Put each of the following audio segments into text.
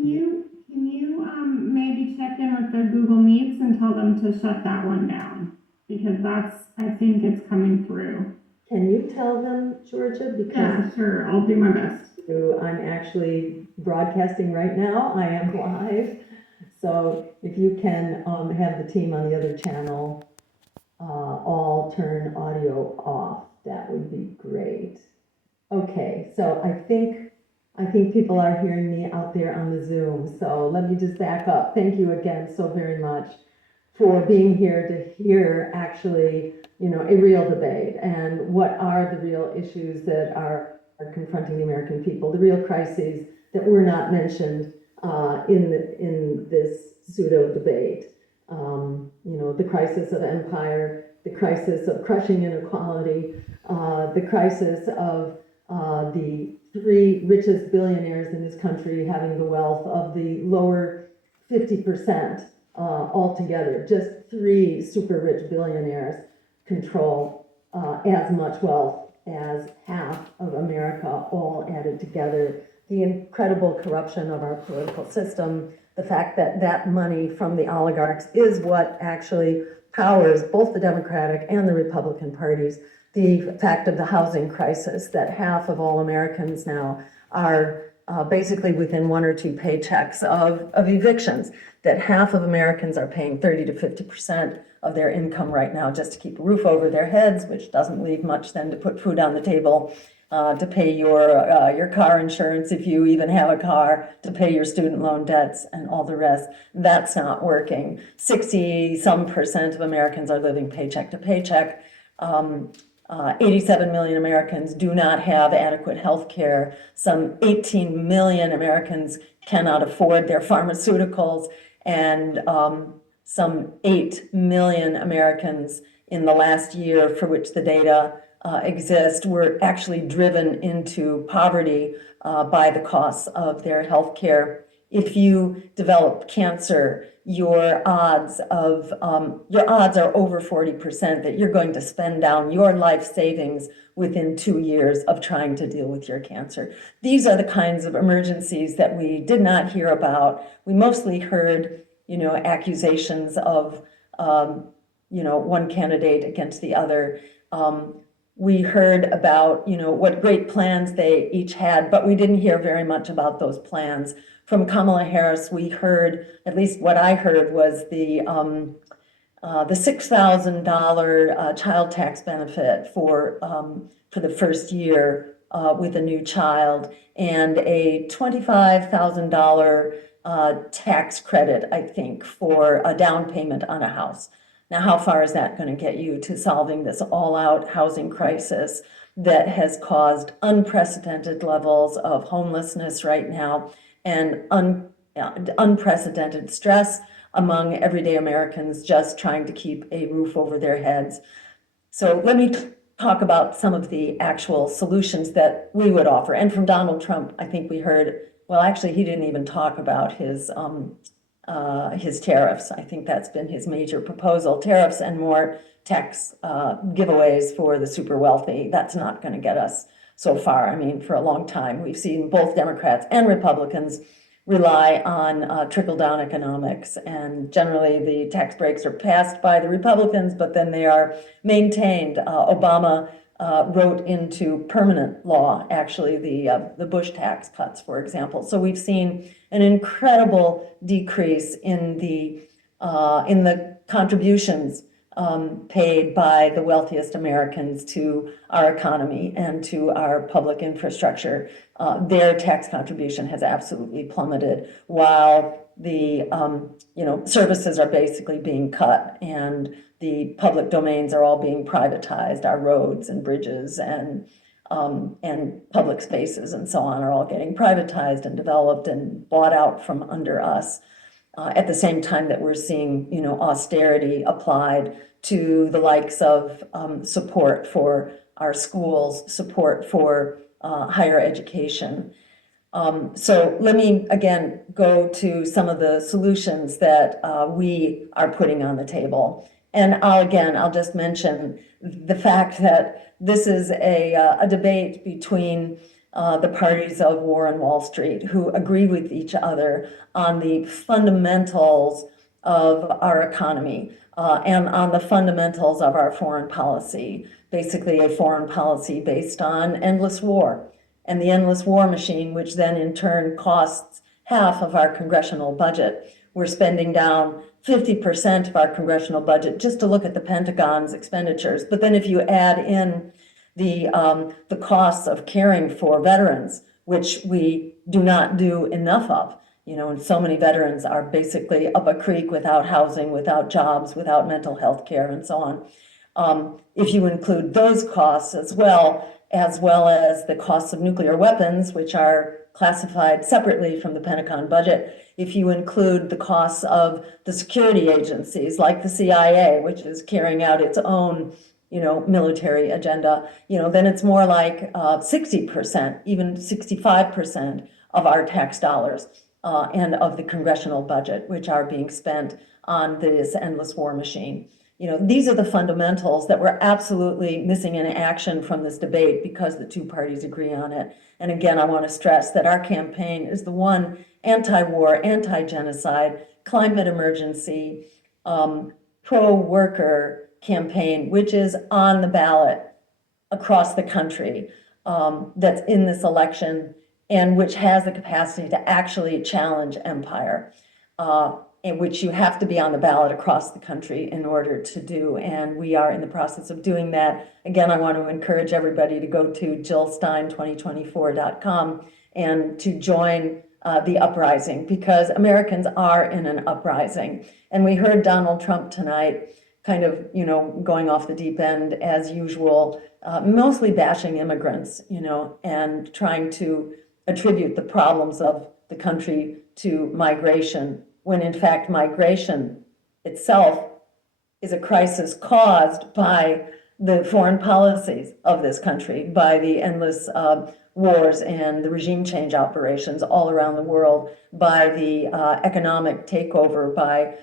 Can you maybe check in with the Google Meets and tell them to shut that one down? Because I think it's coming through. Can you tell them, Georgia? Because Yeah, sure, I'll do my best. I'm actually broadcasting right now. I am live. So if you can have the team on the other channel all turn audio off, that would be great. Okay, so I think people are hearing me out there on the Zoom. So let me just back up. Thank you again so very much for being here to hear actually, a real debate and what are the real issues that are confronting the American people, the real crises that were not mentioned in this pseudo debate. The crisis of empire, the crisis of crushing inequality, the crisis of the three richest billionaires in this country having the wealth of the lower 50% altogether. Just three super rich billionaires control as much wealth as half of America all added together. The incredible corruption of our political system, the fact that that money from the oligarchs is what actually powers both the Democratic and the Republican parties, the fact of the housing crisis, that half of all Americans now are basically within one or two paychecks of evictions, that half of Americans are paying 30 to 50% of their income right now just to keep a roof over their heads, which doesn't leave much then to put food on the table, to pay your car insurance if you even have a car, to pay your student loan debts and all the rest. That's not working. 60% of Americans are living paycheck to paycheck. 87 million Americans do not have adequate health care. Some 18 million Americans cannot afford their pharmaceuticals, and some 8 million Americans in the last year for which the data exist were actually driven into poverty by the costs of their health care. If you develop cancer, your odds are over 40% that you're going to spend down your life savings within 2 years of trying to deal with your cancer. These are the kinds of emergencies that we did not hear about. We mostly heard, accusations of, one candidate against the other. We heard about, what great plans they each had, but we didn't hear very much about those plans. From Kamala Harris, we heard, at least what I heard, was the $6,000 child tax benefit for the first year with a new child, and a $25,000 tax credit, I think, for a down payment on a house. Now, how far is that going to get you to solving this all-out housing crisis that has caused unprecedented levels of homelessness right now and unprecedented stress among everyday Americans just trying to keep a roof over their heads? So let me talk about some of the actual solutions that we would offer. And from Donald Trump, I think we heard, well, actually, he didn't even talk about his tariffs. I think that's been his major proposal, tariffs and more tax giveaways for the super wealthy. That's not going to get us so far. I mean, for a long time, we've seen both Democrats and Republicans rely on trickle-down economics, and generally the tax breaks are passed by the Republicans, but then they are maintained. Obama wrote into permanent law, actually, the Bush tax cuts, for example. So we've seen an incredible decrease in the contributions paid by the wealthiest Americans to our economy and to our public infrastructure. Their tax contribution has absolutely plummeted, while the services are basically being cut and the public domains are all being privatized. Our roads and bridges and public spaces and so on are all getting privatized and developed and bought out from under us. At the same time that we're seeing, austerity applied to the likes of support for our schools, support for higher education. So let me again go to some of the solutions that we are putting on the table. And I'll just mention the fact that this is a debate between the parties of war on Wall Street who agree with each other on the fundamentals of our economy and on the fundamentals of our foreign policy, basically a foreign policy based on endless war. And the endless war machine, which then in turn costs half of our congressional budget. We're spending down 50% of our congressional budget just to look at the Pentagon's expenditures. But then if you add in the costs of caring for veterans, which we do not do enough of, and so many veterans are basically up a creek without housing, without jobs, without mental health care, and so on. If you include those costs as well as the costs of nuclear weapons, which are classified separately from the Pentagon budget, if you include the costs of the security agencies like the CIA, which is carrying out its own military agenda, then it's more like 60%, even 65% of our tax dollars and of the congressional budget, which are being spent on this endless war machine. These are the fundamentals that we're absolutely missing in action from this debate because the two parties agree on it. And again, I want to stress that our campaign is the one anti-war, anti-genocide, climate emergency, pro-worker campaign, which is on the ballot across the country, that's in this election and which has the capacity to actually challenge empire. In which you have to be on the ballot across the country in order to do, and we are in the process of doing that. Again, I want to encourage everybody to go to jillstein2024.com and to join the uprising, because Americans are in an uprising. And we heard Donald Trump tonight kind of, going off the deep end as usual, mostly bashing immigrants, and trying to attribute the problems of the country to migration, when in fact migration itself is a crisis caused by the foreign policies of this country, by the endless wars and the regime change operations all around the world, by the economic takeover, by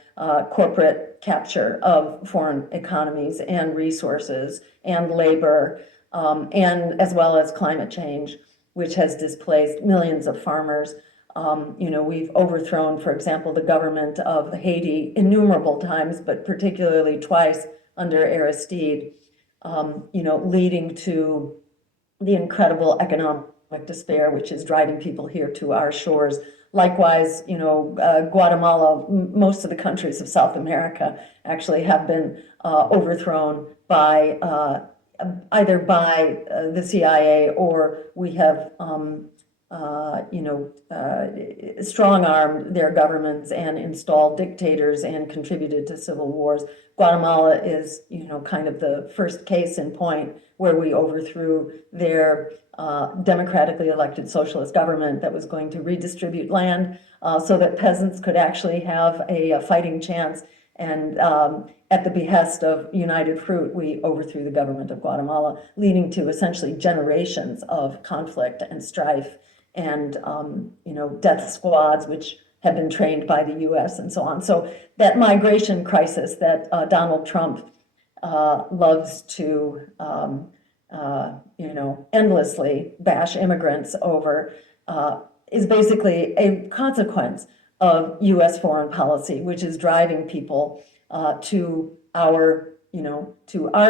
corporate capture of foreign economies and resources and labor, and as well as climate change, which has displaced millions of farmers. We've overthrown, for example, the government of Haiti innumerable times, but particularly twice under Aristide, leading to the incredible economic despair, which is driving people here to our shores. Likewise, Guatemala, most of the countries of South America actually have been overthrown by either by the CIA, or we have strong-armed their governments and installed dictators and contributed to civil wars. Guatemala is, kind of the first case in point where we overthrew their democratically elected socialist government that was going to redistribute land so that peasants could actually have a fighting chance. And at the behest of United Fruit, we overthrew the government of Guatemala, leading to essentially generations of conflict and strife and death squads, which have been trained by the U.S. and so on. So that migration crisis that Donald Trump loves to, endlessly bash immigrants over is basically a consequence of U.S. foreign policy, which is driving people to our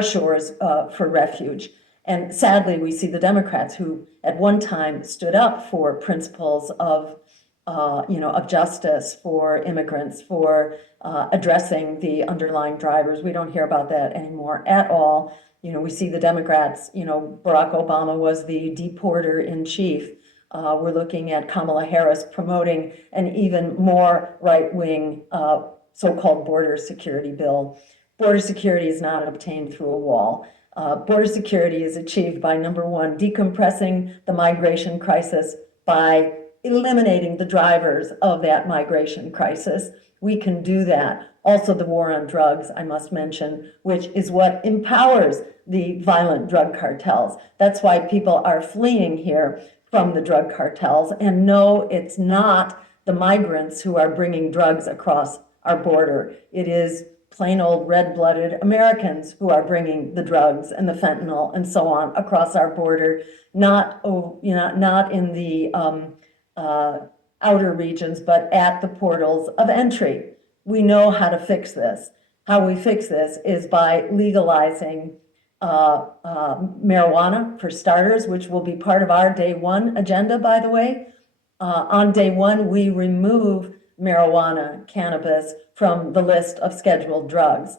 shores for refuge. And sadly, we see the Democrats who at one time stood up for principles of justice for immigrants, for addressing the underlying drivers. We don't hear about that anymore at all. We see the Democrats, Barack Obama was the deporter in chief. We're looking at Kamala Harris promoting an even more right-wing so-called border security bill. Border security is not obtained through a wall. Border security is achieved by, number one, decompressing the migration crisis by eliminating the drivers of that migration crisis. We can do that. Also, the war on drugs, I must mention, which is what empowers the violent drug cartels. That's why people are fleeing here from the drug cartels. And no, it's not the migrants who are bringing drugs across our border. It is plain old red-blooded Americans who are bringing the drugs and the fentanyl and so on across our border, not in the outer regions, but at the portals of entry. We know how to fix this. How we fix this is by legalizing marijuana for starters, which will be part of our day one agenda, by the way. On day one, we remove marijuana, cannabis from the list of scheduled drugs.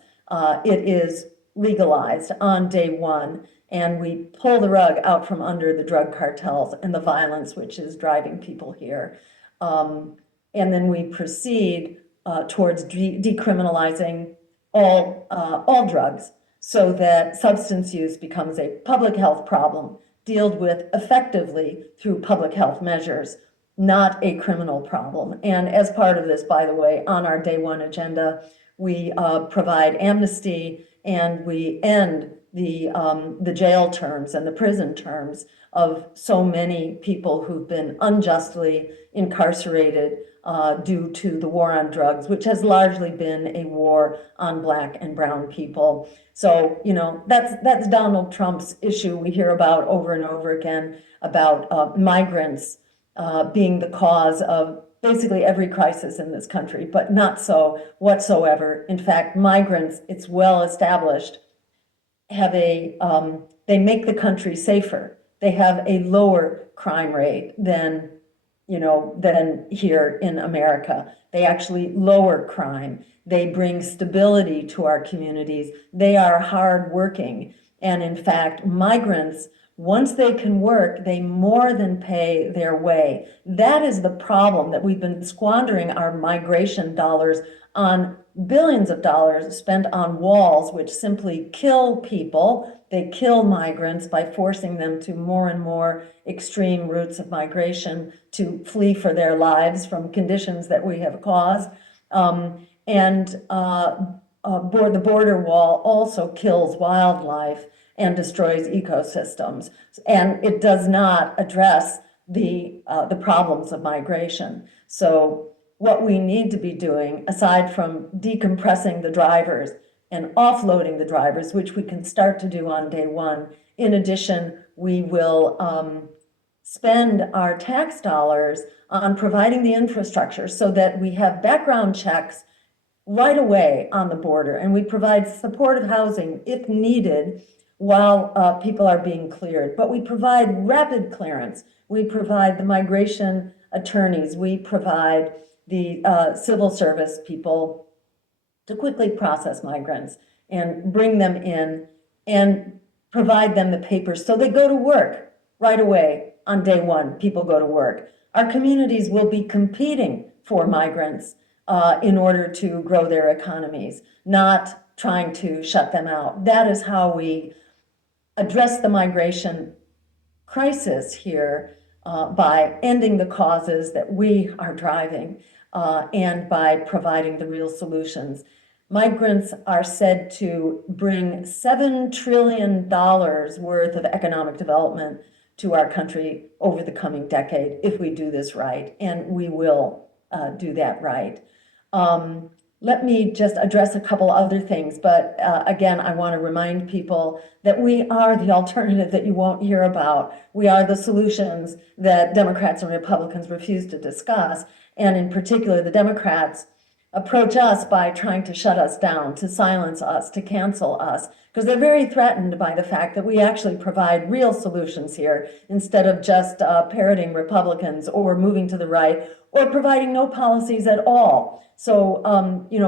It is legalized on day one, and we pull the rug out from under the drug cartels and the violence which is driving people here. And then we proceed towards decriminalizing all drugs, so that substance use becomes a public health problem, dealt with effectively through public health measures, not a criminal problem. And as part of this, by the way, on our day one agenda, we provide amnesty and we end the jail terms and the prison terms of so many people who've been unjustly incarcerated due to the war on drugs, which has largely been a war on Black and brown people. So, that's Donald Trump's issue we hear about over and over again, about migrants being the cause of basically every crisis in this country, but not so whatsoever. In fact, migrants, it's well established, have they make the country safer. They have a lower crime rate than here in America. They actually lower crime. They bring stability to our communities. They are hardworking. And in fact, migrants, once they can work, they more than pay their way. That is the problem, that we've been squandering our migration dollars on billions of dollars spent on walls, which simply kill people. They kill migrants by forcing them to more and more extreme routes of migration to flee for their lives from conditions that we have caused. The border wall also kills wildlife and destroys ecosystems, and it does not address the problems of migration. So what we need to be doing, aside from decompressing the drivers and offloading the drivers, which we can start to do on day one, in addition, we will spend our tax dollars on providing the infrastructure so that we have background checks right away on the border, and we provide supportive housing if needed while people are being cleared. But we provide rapid clearance. We provide the migration attorneys. We provide the civil service people to quickly process migrants and bring them in and provide them the papers so they go to work right away on day one. People go to work. Our communities will be competing for migrants in order to grow their economies, not trying to shut them out. That is how we address the migration crisis here, by ending the causes that we are driving and by providing the real solutions. Migrants are said to bring $7 trillion worth of economic development to our country over the coming decade if we do this right, and we will do that right. Let me just address a couple other things, but again, I want to remind people that we are the alternative that you won't hear about. We are the solutions that Democrats and Republicans refuse to discuss, and in particular, the Democrats approach us by trying to shut us down, to silence us, to cancel us, because they're very threatened by the fact that we actually provide real solutions here instead of just parroting Republicans or moving to the right or providing no policies at all. So,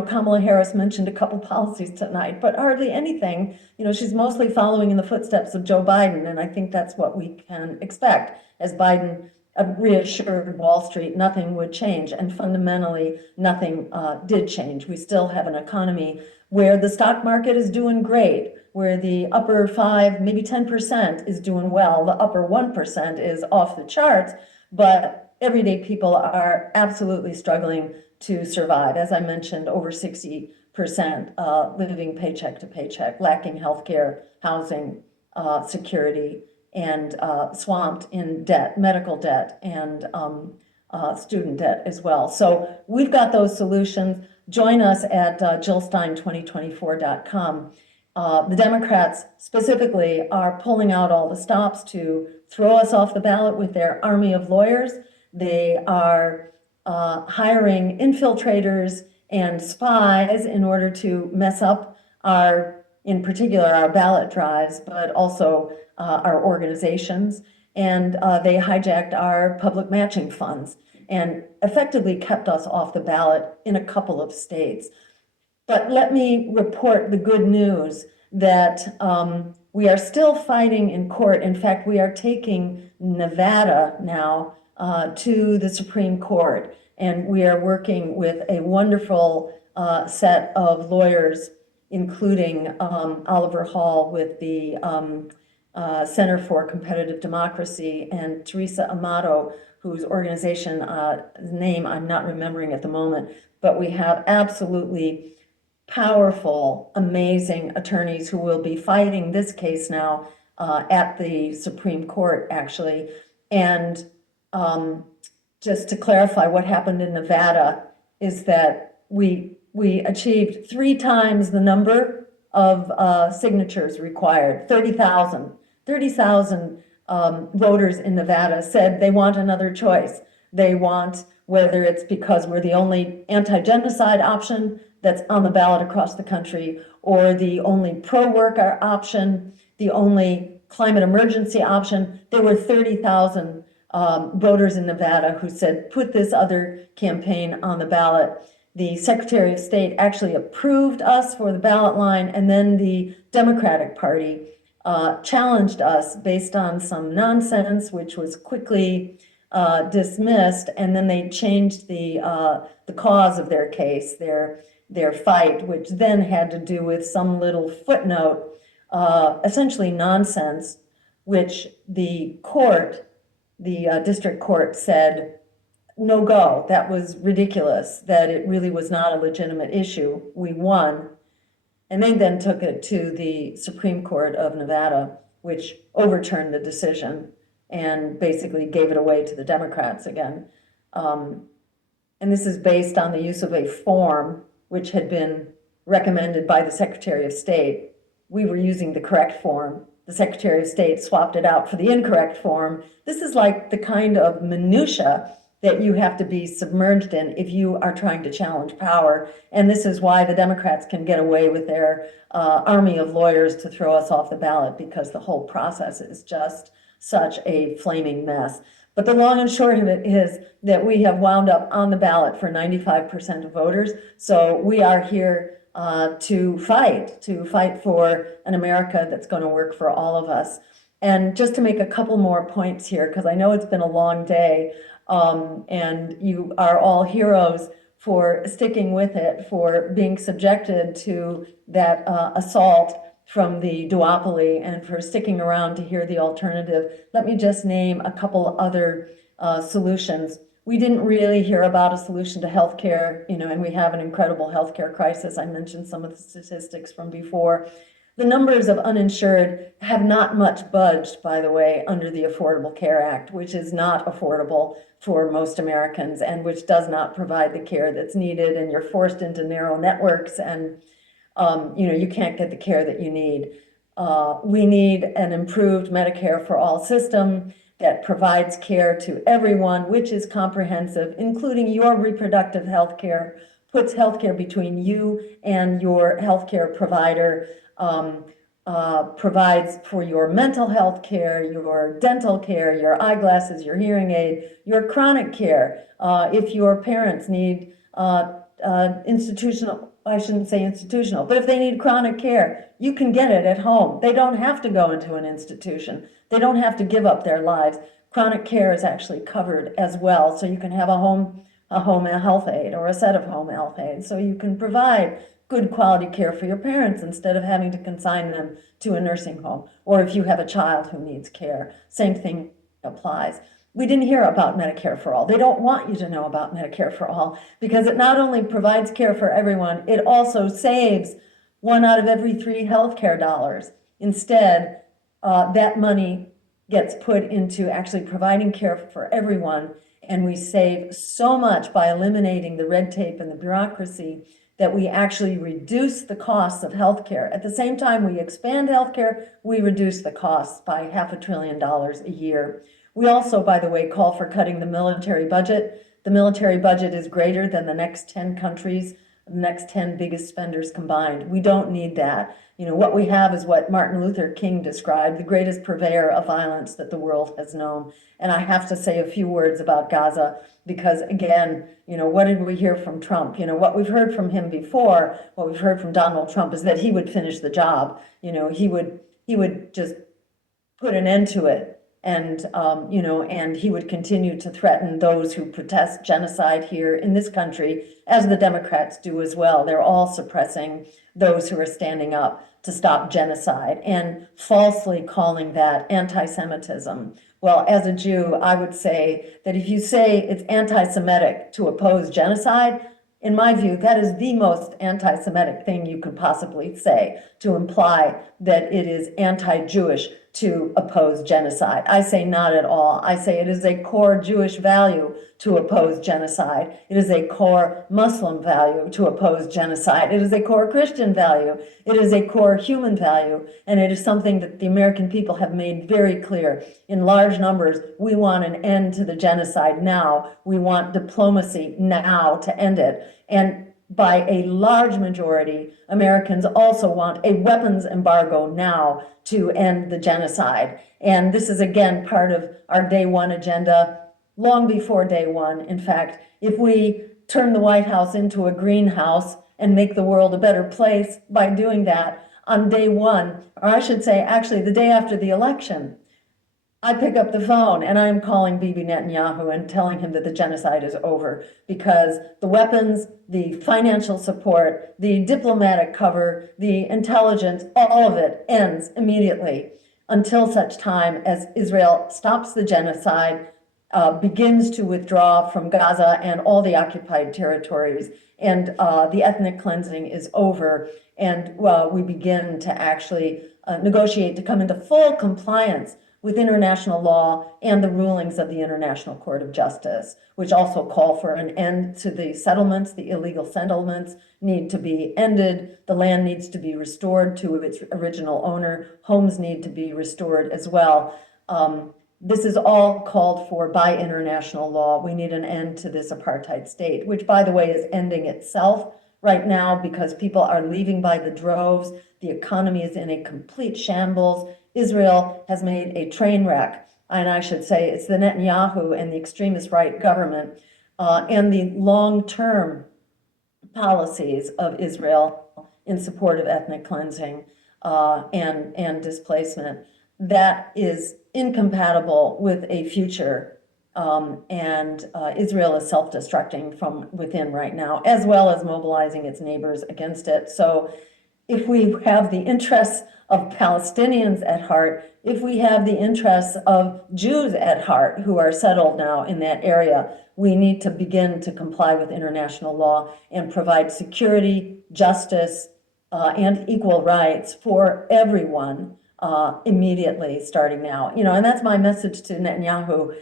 Kamala Harris mentioned a couple policies tonight, but hardly anything. She's mostly following in the footsteps of Joe Biden, and I think that's what we can expect. As Biden reassured Wall Street nothing would change, and fundamentally nothing did change. We still have an economy where the stock market is doing great, where the upper 5, maybe 10% is doing well, the upper 1% is off the charts, but everyday people are absolutely struggling to survive. As I mentioned, over 60% living paycheck to paycheck, lacking healthcare, housing, security, and swamped in debt, medical debt, and student debt as well. So we've got those solutions. Join us at jillstein2024.com. The Democrats specifically are pulling out all the stops to throw us off the ballot with their army of lawyers. They are hiring infiltrators and spies in order to mess up in particular, our ballot drives, but also our organizations. And they hijacked our public matching funds and effectively kept us off the ballot in a couple of states. But let me report the good news that we are still fighting in court. In fact, we are taking Nevada now to the Supreme Court, and we are working with a wonderful set of lawyers, including Oliver Hall with the Center for Competitive Democracy, and Teresa Amato, whose organization name I'm not remembering at the moment, but we have absolutely powerful, amazing attorneys who will be fighting this case now at the Supreme Court, actually. And just to clarify, what happened in Nevada is that we achieved 3 times the number of signatures required, 30,000. 30,000 voters in Nevada said they want another choice. They want, whether it's because we're the only anti-genocide option that's on the ballot across the country, or the only pro-worker option, the only climate emergency option. There were 30,000 voters in Nevada who said, put this other campaign on the ballot. The Secretary of State actually approved us for the ballot line, and then the Democratic Party challenged us based on some nonsense, which was quickly dismissed, and then they changed the cause of their case, their fight, which then had to do with some little footnote, essentially nonsense, which the court, the district court said, no go, that was ridiculous, that it really was not a legitimate issue. We won. And they then took it to the Supreme Court of Nevada, which overturned the decision and basically gave it away to the Democrats again. And this is based on the use of a form which had been recommended by the Secretary of State. We were using the correct form. The Secretary of State swapped it out for the incorrect form. This is like the kind of minutia that you have to be submerged in if you are trying to challenge power. And this is why the Democrats can get away with their army of lawyers to throw us off the ballot, because the whole process is just such a flaming mess. But the long and short of it is that we have wound up on the ballot for 95% of voters. So we are here to fight for an America that's going to work for all of us. And just to make a couple more points here, because I know it's been a long day, and you are all heroes for sticking with it, for being subjected to that assault from the duopoly, and for sticking around to hear the alternative. Let me just name a couple other solutions. We didn't really hear about a solution to healthcare, and we have an incredible healthcare crisis. I mentioned some of the statistics from before. The numbers of uninsured have not much budged, by the way, under the Affordable Care Act, which is not affordable for most Americans and which does not provide the care that's needed, and you're forced into narrow networks, and you can't get the care that you need. We need an improved Medicare for All system that provides care to everyone, which is comprehensive, including your reproductive health care, puts health care between you and your healthcare provider, provides for your mental health care, your dental care, your eyeglasses, your hearing aid, your chronic care. If your parents need institutional, I shouldn't say institutional, but if they need chronic care, you can get it at home. They don't have to go into an institution. They don't have to give up their lives. Chronic care is actually covered as well, so you can have a home health aide or a set of home health aides, so you can provide good quality care for your parents instead of having to consign them to a nursing home. Or if you have a child who needs care, same thing applies. We didn't hear about Medicare for All. They don't want you to know about Medicare for All because it not only provides care for everyone, it also saves 1 out of every 3 healthcare dollars. Instead, that money gets put into actually providing care for everyone. And we save so much by eliminating the red tape and the bureaucracy that we actually reduce the costs of healthcare. At the same time we expand healthcare, we reduce the costs by $500 billion a year. We also, by the way, call for cutting the military budget. The military budget is greater than the next 10 countries, the next 10 biggest spenders combined. We don't need that. You know, what we have is what Martin Luther King described, the greatest purveyor of violence that the world has known. And I have to say a few words about Gaza because, again, you know, what did we hear from Trump? You know, what we've heard from him before, what we've heard from Donald Trump is that he would finish the job. You know, he would just put an end to it. And, you know, and he would continue to threaten those who protest genocide here in this country, as the Democrats do as well. They're all suppressing those who are standing up to stop genocide and falsely calling that anti-Semitism. Well, as a Jew, I would say that if you say it's anti-Semitic to oppose genocide, in my view, that is the most anti-Semitic thing you could possibly say, to imply that it is anti-Jewish to oppose genocide. I say not at all. I say it is a core Jewish value to oppose genocide. It is a core Muslim value to oppose genocide. It is a core Christian value. It is a core human value. And it is something that the American people have made very clear. In large numbers, we want an end to the genocide now. We want diplomacy now to end it. And by a large majority, Americans also want a weapons embargo now to end the genocide. And this is, again, part of our day one agenda, long before day one. In fact, if we turn the White House into a greenhouse and make the world a better place by doing that on day one, or I should say, actually, the day after the election, I pick up the phone and I'm calling Bibi Netanyahu and telling him that the genocide is over, because the weapons, the financial support, the diplomatic cover, the intelligence, all of it ends immediately until such time as Israel stops the genocide, begins to withdraw from Gaza and all the occupied territories, and the ethnic cleansing is over, and we begin to actually negotiate to come into full compliance with international law and the rulings of the International Court of Justice, which also call for an end to the settlements. The illegal settlements need to be ended. The land needs to be restored to its original owner. Homes need to be restored as well. This is all called for by international law. We need an end to this apartheid state, which, by the way, is ending itself right now because people are leaving by the droves. The economy is in a complete shambles. Israel has made a train wreck, and I should say it's the Netanyahu and the extremist right government and the long-term policies of Israel in support of ethnic cleansing and displacement that is incompatible with a future. Israel is self-destructing from within right now, as well as mobilizing its neighbors against it. So if we have the interests of Palestinians at heart, if we have the interests of Jews at heart who are settled now in that area, we need to begin to comply with international law and provide security, justice, and equal rights for everyone immediately, starting now. You know, and that's my message to Netanyahu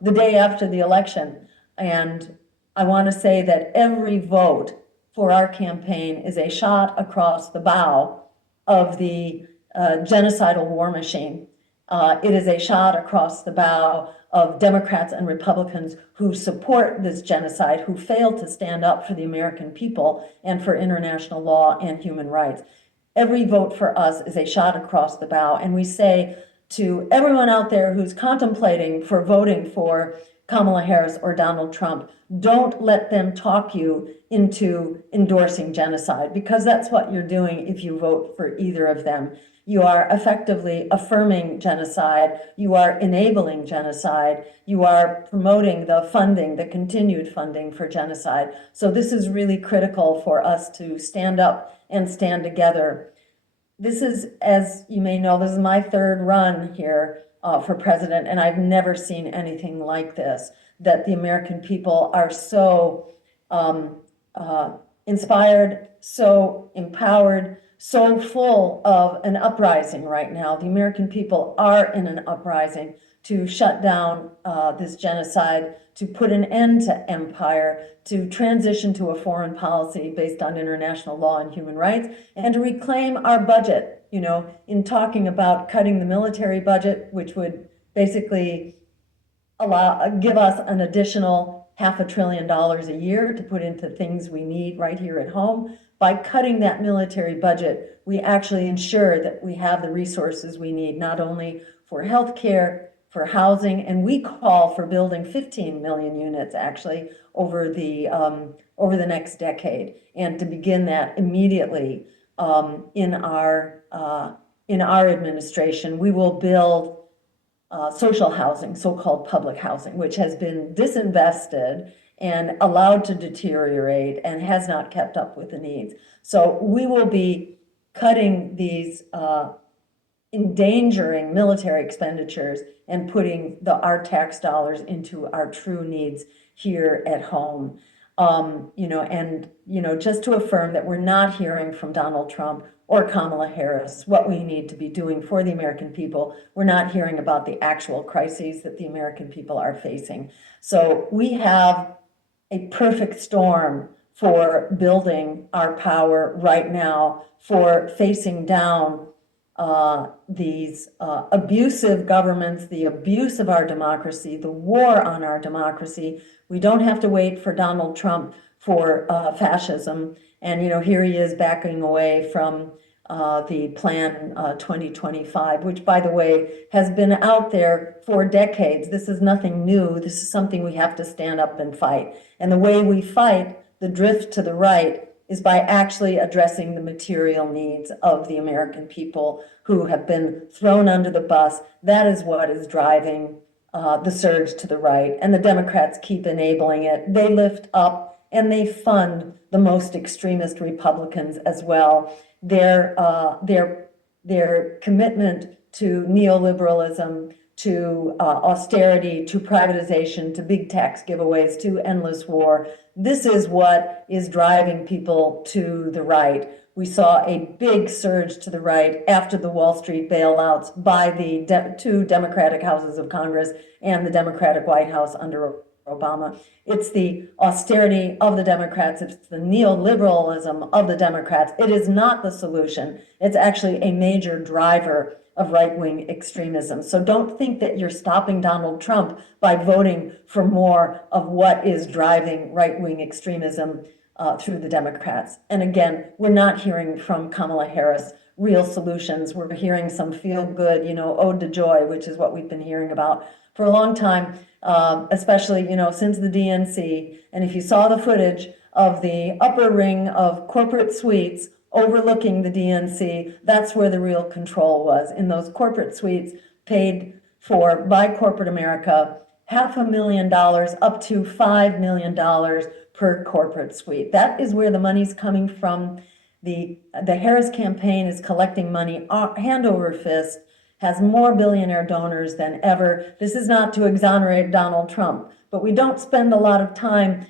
the day after the election. And I want to say that every vote for our campaign is a shot across the bow of the genocidal war machine. It is a shot across the bow of Democrats and Republicans who support this genocide, who fail to stand up for the American people and for international law and human rights. Every vote for us is a shot across the bow. And we say to everyone out there who's contemplating for voting for Kamala Harris or Donald Trump, don't let them talk you into endorsing genocide, because that's what you're doing if you vote for either of them. You are effectively affirming genocide. You are enabling genocide. You are promoting the funding, the continued funding for genocide. So this is really critical for us to stand up and stand together. This is, as you may know, this is my third run here for president, and I've never seen anything like this, that the American people are so inspired, so empowered, so full of an uprising right now. The American people are in an uprising to shut down this genocide, to put an end to empire, to transition to a foreign policy based on international law and human rights, and to reclaim our budget. You know, in talking about cutting the military budget, which would basically give us an additional $500 billion a year to put into things we need right here at home. By cutting that military budget, we actually ensure that we have the resources we need, not only for healthcare, for housing, and we call for building 15 million units actually over the next decade, and to begin that immediately in our administration. We will build social housing, so-called public housing, which has been disinvested and allowed to deteriorate and has not kept up with the needs. So we will be cutting these endangering military expenditures and putting our tax dollars into our true needs here at home. Just to affirm that we're not hearing from Donald Trump or Kamala Harris what we need to be doing for the American people. We're not hearing about the actual crises that the American people are facing. So we have a perfect storm for building our power right now, for facing down these abusive governments, the abuse of our democracy, the war on our democracy. We don't have to wait for Donald Trump for fascism. And, here he is backing away from the Plan 2025, which, by the way, has been out there for decades. This is nothing new. This is something we have to stand up and fight. And the way we fight the drift to the right is by actually addressing the material needs of the American people who have been thrown under the bus. That is what is driving the surge to the right, and the Democrats keep enabling it. They lift up and they fund the most extremist Republicans as well. Their commitment to neoliberalism, to austerity, to privatization, to big tax giveaways, to endless war. This is what is driving people to the right. We saw a big surge to the right after the Wall Street bailouts by the two Democratic houses of Congress and the Democratic White House under Obama. It's the austerity of the Democrats. It's the neoliberalism of the Democrats. It is not the solution. It's actually a major driver of right-wing extremism. So don't think that you're stopping Donald Trump by voting for more of what is driving right-wing extremism through the Democrats. And again, we're not hearing from Kamala Harris real solutions. We're hearing some feel-good, ode to joy, which is what we've been hearing about for a long time, especially, since the DNC. And if you saw the footage of the upper ring of corporate suites overlooking the DNC, that's where the real control was, in those corporate suites paid for by corporate America, $500,000 up to $5 million per corporate suite. That is where the money's coming from. The Harris campaign is collecting money hand over fist, has more billionaire donors than ever. This is not to exonerate Donald Trump, but we don't spend a lot of time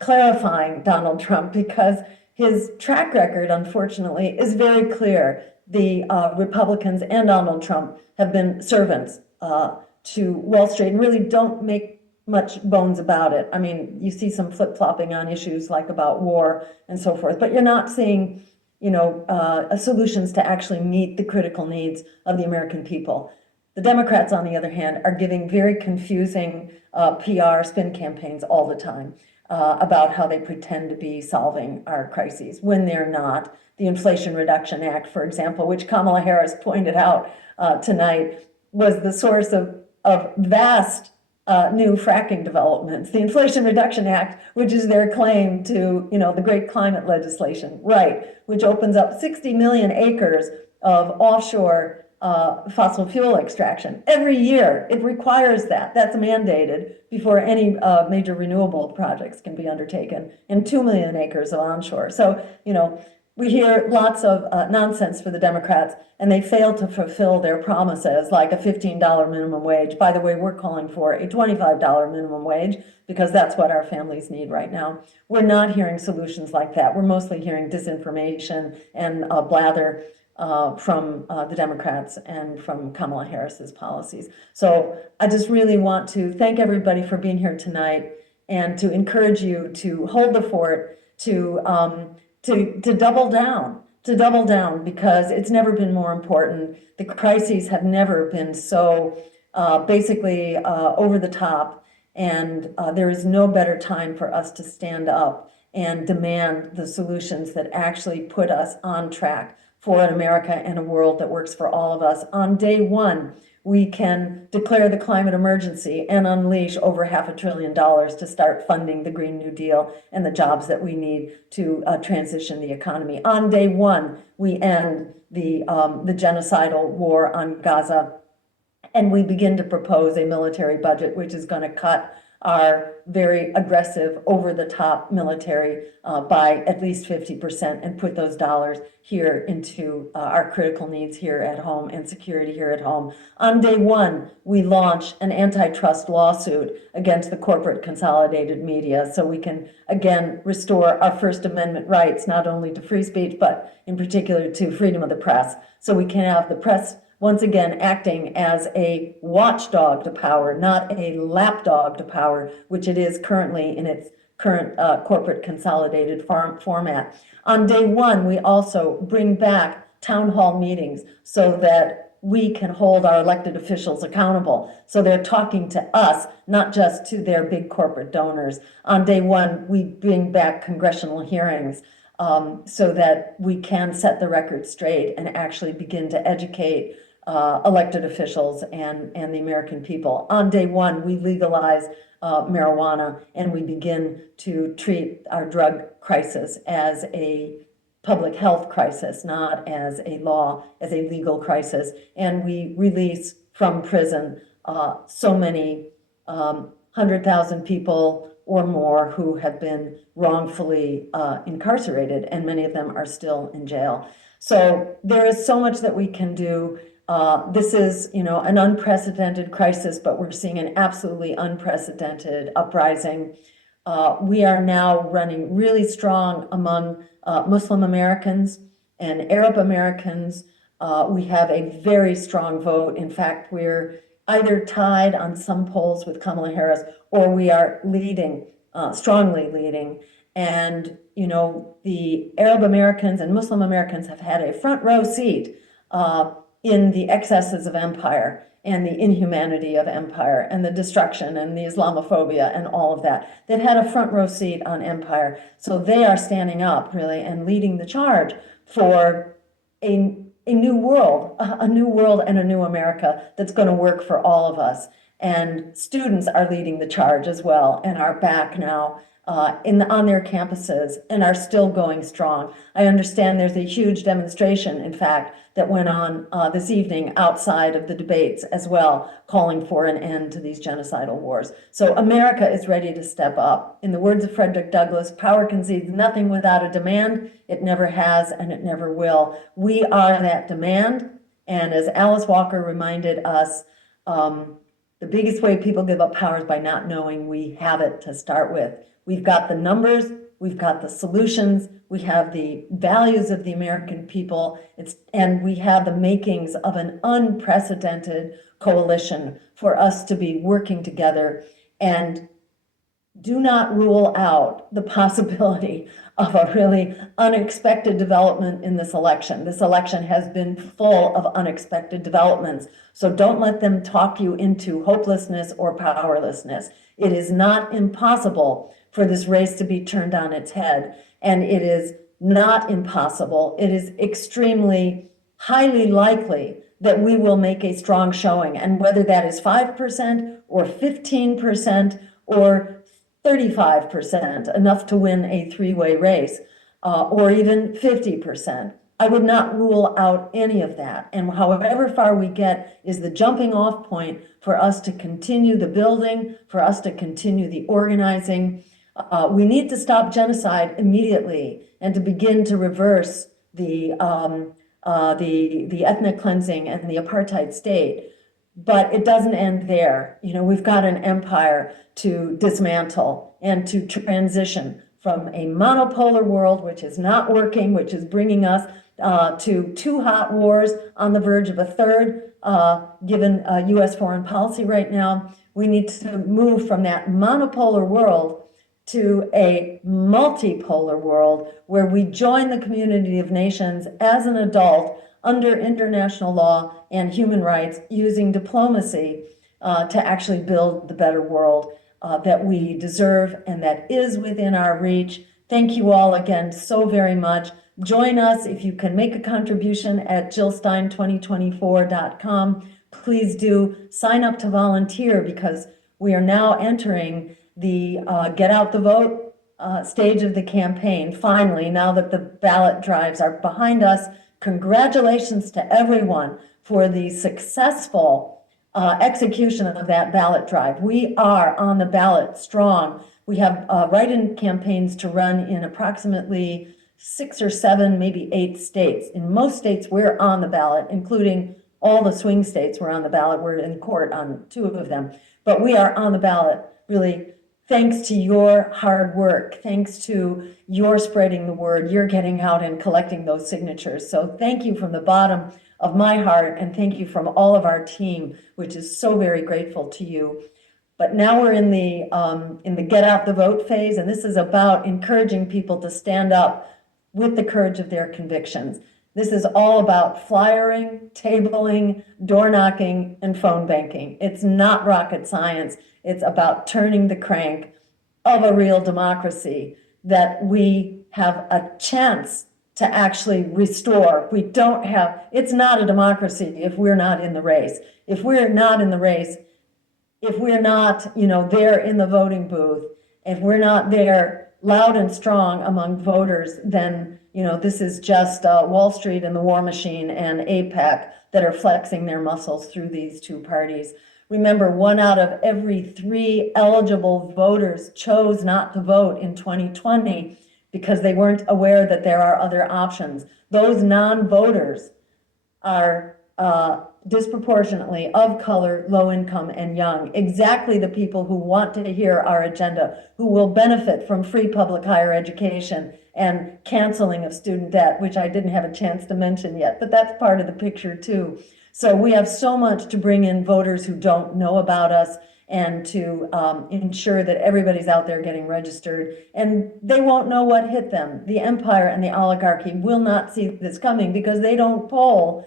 clarifying Donald Trump because his track record, unfortunately, is very clear. The Republicans and Donald Trump have been servants to Wall Street and really don't make much bones about it. I mean, you see some flip-flopping on issues like about war and so forth, but you're not seeing, solutions to actually meet the critical needs of the American people. The Democrats, on the other hand, are giving very confusing PR spin campaigns all the time about how they pretend to be solving our crises when they're not. The Inflation Reduction Act, for example, which Kamala Harris pointed out tonight, was the source of vast new fracking developments. The Inflation Reduction Act, which is their claim to, the great climate legislation, right, which opens up 60 million acres of offshore fossil fuel extraction. Every year, it requires that. That's mandated before any major renewable projects can be undertaken, and 2 million acres of onshore. So, we hear lots of nonsense for the Democrats, and they fail to fulfill their promises, like a $15 minimum wage. By the way, we're calling for a $25 minimum wage because that's what our families need right now. We're not hearing solutions like that. We're mostly hearing disinformation and blather from the Democrats and from Kamala Harris's policies. So I just really want to thank everybody for being here tonight and to encourage you to hold the fort, to double down, because it's never been more important. The crises have never been so basically over the top, and there is no better time for us to stand up and demand the solutions that actually put us on track for an America and a world that works for all of us. On day one, we can declare the climate emergency and unleash over $500 billion to start funding the Green New Deal and the jobs that we need to transition the economy. On day one, we end the genocidal war on Gaza, and we begin to propose a military budget which is going to cut our very aggressive, over-the-top military by at least 50% and put those dollars here into our critical needs here at home and security here at home. On day one, we launch an antitrust lawsuit against the corporate consolidated media so we can, again, restore our First Amendment rights, not only to free speech, but in particular to freedom of the press. So we can have the press once again acting as a watchdog to power, not a lapdog to power, which it is currently in its current corporate consolidated format. On day one, we also bring back town hall meetings so that we can hold our elected officials accountable. So they're talking to us, not just to their big corporate donors. On day one, we bring back congressional hearings so that we can set the record straight and actually begin to educate elected officials and the American people. On day one, we legalize marijuana and we begin to treat our drug crisis as a public health crisis, not as a law, as a legal crisis. And we release from prison so many 100,000 people or more who have been wrongfully incarcerated, and many of them are still in jail. So there is so much that we can do. This is, an unprecedented crisis, but we're seeing an absolutely unprecedented uprising. We are now running really strong among Muslim Americans and Arab Americans. We have a very strong vote. In fact, we're either tied on some polls with Kamala Harris, or we are leading, strongly leading. And, the Arab Americans and Muslim Americans have had a front row seat in the excesses of empire and the inhumanity of empire and the destruction and the Islamophobia and all of that. They've had a front row seat on empire. So they are standing up really and leading the charge for a new world and a new America that's going to work for all of us. And students are leading the charge as well and are back now on their campuses and are still going strong. I understand there's a huge demonstration, in fact, that went on this evening outside of the debates as well, calling for an end to these genocidal wars. So America is ready to step up. In the words of Frederick Douglass, power concedes nothing without a demand. It never has and it never will. We are that demand. And as Alice Walker reminded us, the biggest way people give up power is by not knowing we have it to start with. We've got the numbers, we've got the solutions, we have the values of the American people, and we have the makings of an unprecedented coalition for us to be working together. And do not rule out the possibility of a really unexpected development in this election. This election has been full of unexpected developments. So don't let them talk you into hopelessness or powerlessness. It is not impossible for this race to be turned on its head. And it is not impossible. It is extremely highly likely that we will make a strong showing. And whether that is 5% or 15% or 35%, enough to win a three-way race, or even 50%. I would not rule out any of that. And however far we get is the jumping off point for us to continue the building, for us to continue the organizing. We need to stop genocide immediately and to begin to reverse the ethnic cleansing and the apartheid state. But it doesn't end there. You know, we've got an empire to dismantle and to transition from a monopolar world, which is not working, which is bringing us to two hot wars on the verge of a third, given US foreign policy right now. We need to move from that monopolar world to a multipolar world where we join the community of nations as an adult under international law and human rights, using diplomacy to actually build the better world that we deserve and that is within our reach. Thank you all again so very much. Join us if you can make a contribution at jillstein2024.com. Please do sign up to volunteer, because we are now entering the get out the vote stage of the campaign. Finally, now that the ballot drives are behind us, congratulations to everyone for the successful execution of that ballot drive. We are on the ballot strong. We have write-in campaigns to run in approximately 6 or 7, maybe 8 states. In most states, we're on the ballot, including all the swing states. We're on the ballot. We're in court on 2 of them. But we are on the ballot, really, thanks to your hard work, thanks to your spreading the word, you're getting out and collecting those signatures. So thank you from the bottom of my heart, and thank you from all of our team, which is so very grateful to you. But now we're in the get out the vote phase, and this is about encouraging people to stand up with the courage of their convictions. This is all about flyering, tabling, door knocking, and phone banking. It's not rocket science. It's about turning the crank of a real democracy that we have a chance to actually restore. We don't have, it's not a democracy if we're not in the race. If we're not in the race, if we're not, there in the voting booth, if we're not there loud and strong among voters, then, this is just Wall Street and the war machine and AIPAC that are flexing their muscles through these 2 parties. Remember, 1 out of every 3 eligible voters chose not to vote in 2020 because they weren't aware that there are other options. Those non-voters are disproportionately of color, low income, and young. Exactly the people who want to hear our agenda, who will benefit from free public higher education and canceling of student debt, which I didn't have a chance to mention yet, but that's part of the picture too. So we have so much to bring in voters who don't know about us, and to ensure that everybody's out there getting registered, and they won't know what hit them. The empire and the oligarchy will not see this coming because they don't poll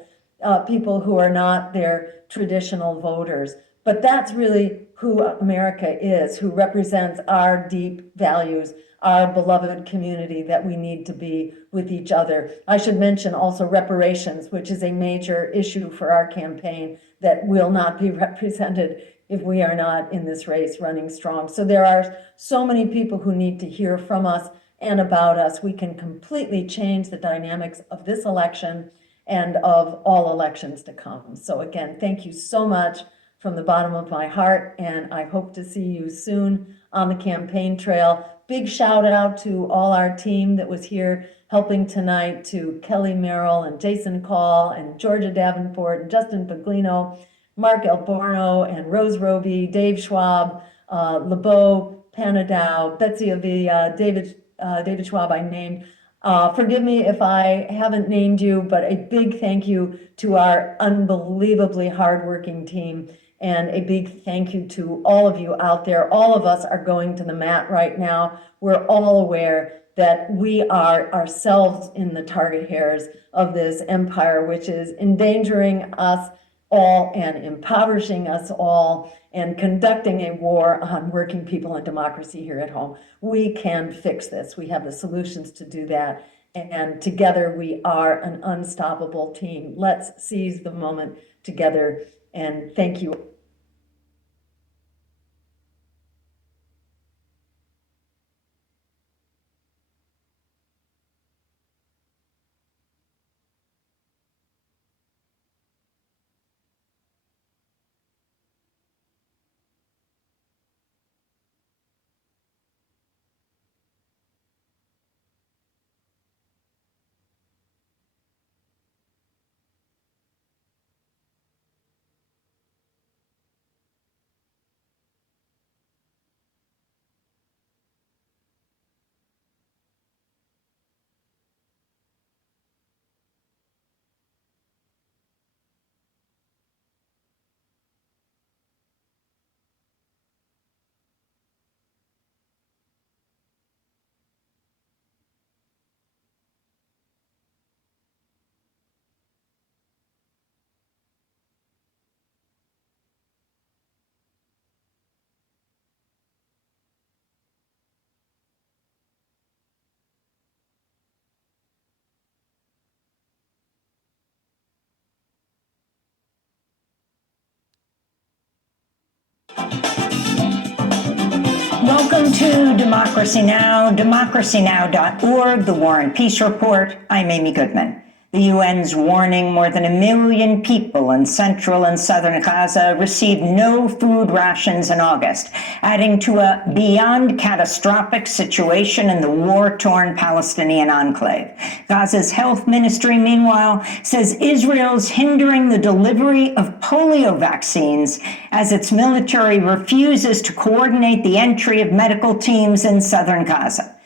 people who are not their traditional voters. But that's really who America is, who represents our deep values, our beloved community that we need to be with each other. I should mention also reparations, which is a major issue for our campaign that will not be represented if we are not in this race running strong. So there are so many people who need to hear from us and about us. We can completely change the dynamics of this election and of all elections to come. So again, thank you so much from the bottom of my heart, and I hope to see you soon on the campaign trail. Big shout out to all our team that was here helping tonight, to Kelly Merrill and Jason Call and Georgia Davenport and Justin Paglino, Mark Alborno and Rose Roby, Dave Schwab, LeBeau Panadow, Betsy Avila, David Schwab I named. Forgive me if I haven't named you, but a big thank you to our unbelievably hardworking team, and a big thank you to all of you out there. All of us are going to the mat right now. We're all aware that we are ourselves in the target hairs of this empire, which is endangering us all and impoverishing us all and conducting a war on working people and democracy here at home. We can fix this. We have the solutions to do that. And together we are an unstoppable team. Let's seize the moment together. And thank you. Welcome to Democracy Now!, democracynow.org, the War and Peace Report. I'm Amy Goodman. The UN's warning more than 1 million people in central and southern Gaza received no food rations in August, adding to a beyond catastrophic situation in the war-torn Palestinian enclave. Gaza's health ministry, meanwhile, says Israel's hindering the delivery of polio vaccines as its military refuses to coordinate the entry of medical teams in southern Gaza.